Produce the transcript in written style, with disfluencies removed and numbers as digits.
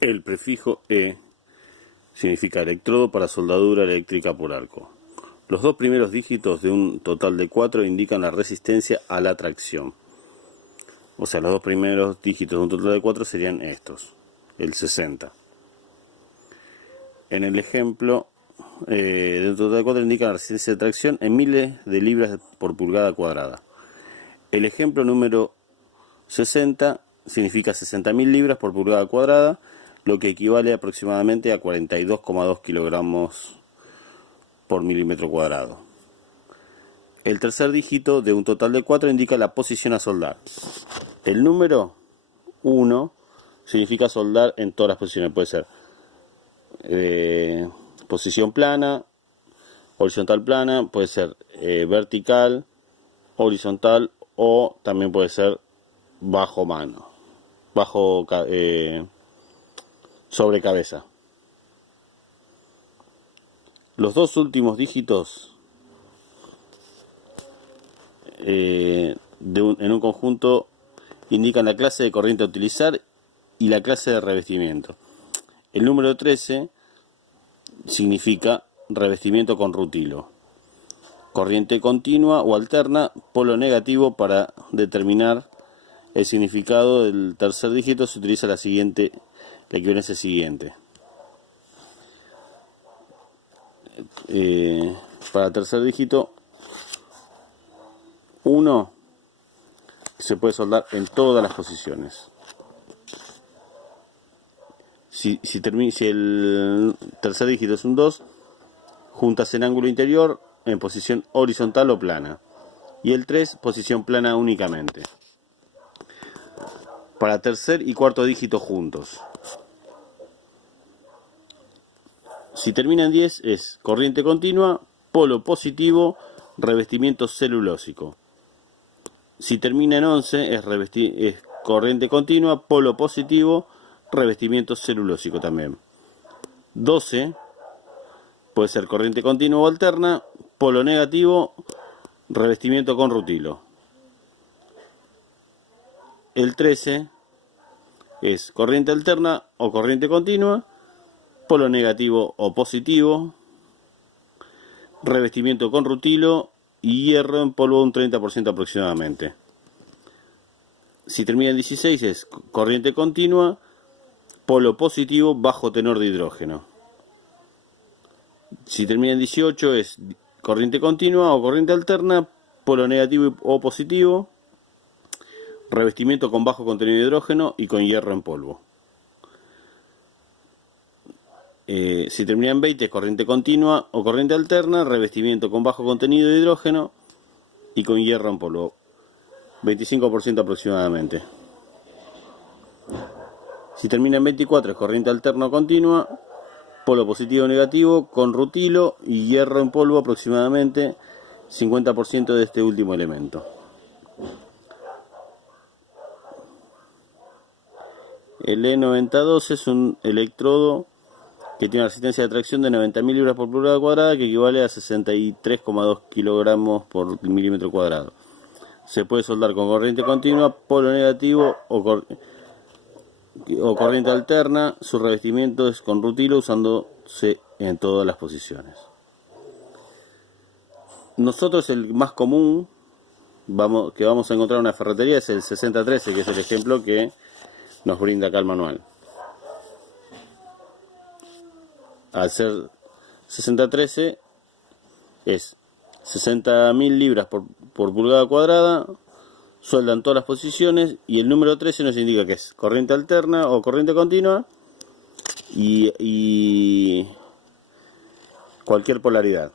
El prefijo E significa electrodo para soldadura eléctrica por arco. Los dos primeros dígitos de un total de 4 indican la resistencia a la tracción. O sea, los dos primeros dígitos de un total de 4 serían estos, el 60. En el ejemplo, de un total de 4 indica la resistencia de tracción en miles de libras por pulgada cuadrada. El ejemplo número 60 significa 60.000 libras por pulgada cuadrada, lo que equivale aproximadamente a 42,2 kilogramos por milímetro cuadrado. El tercer dígito de un total de 4 indica la posición a soldar. El número 1 significa soldar en todas las posiciones. Puede ser posición plana, horizontal plana, puede ser vertical, horizontal, o también puede ser bajo mano, sobre cabeza. Los dos últimos dígitos en un conjunto indican la clase de corriente a utilizar y la clase de revestimiento. El número 13 significa revestimiento con rutilo. Corriente continua o alterna, polo negativo. Para determinar el significado del tercer dígito se utiliza la equivalencia siguiente. Para el tercer dígito, 1 se puede soldar en todas las posiciones. Si el tercer dígito es un 2, juntas en ángulo interior en posición horizontal o plana. Y el 3, posición plana únicamente. Para tercer y cuarto dígito juntos. Si termina en 10 es corriente continua, polo positivo, revestimiento celulósico. Si termina en 11 es corriente continua, polo positivo, revestimiento celulósico también. 12 puede ser corriente continua o alterna, polo negativo, revestimiento con rutilo. El 13 es corriente alterna o corriente continua, polo negativo o positivo, revestimiento con rutilo y hierro en polvo un 30% aproximadamente. Si termina en 16 es corriente continua, polo positivo, bajo tenor de hidrógeno. Si termina en 18 es corriente continua o corriente alterna, polo negativo o positivo, revestimiento con bajo contenido de hidrógeno y con hierro en polvo. Si termina en 20 es corriente continua o corriente alterna, revestimiento con bajo contenido de hidrógeno y con hierro en polvo, 25% aproximadamente. Si termina en 24 es corriente alterna o continua, polo positivo o negativo, con rutilo y hierro en polvo aproximadamente 50% de este último elemento. El E92 es un electrodo que tiene una resistencia de tracción de 90.000 libras por pulgada cuadrada, que equivale a 63,2 kilogramos por milímetro cuadrado. Se puede soldar con corriente continua, polo negativo o corriente alterna. Su revestimiento es con rutilo, usándose en todas las posiciones. Nosotros el más común que vamos a encontrar en una ferretería es el 6013, que es el ejemplo que nos brinda acá el manual. Al ser 6013 es 60.000 libras por pulgada cuadrada, suelda en todas las posiciones, y el número 13 nos indica que es corriente alterna o corriente continua y cualquier polaridad.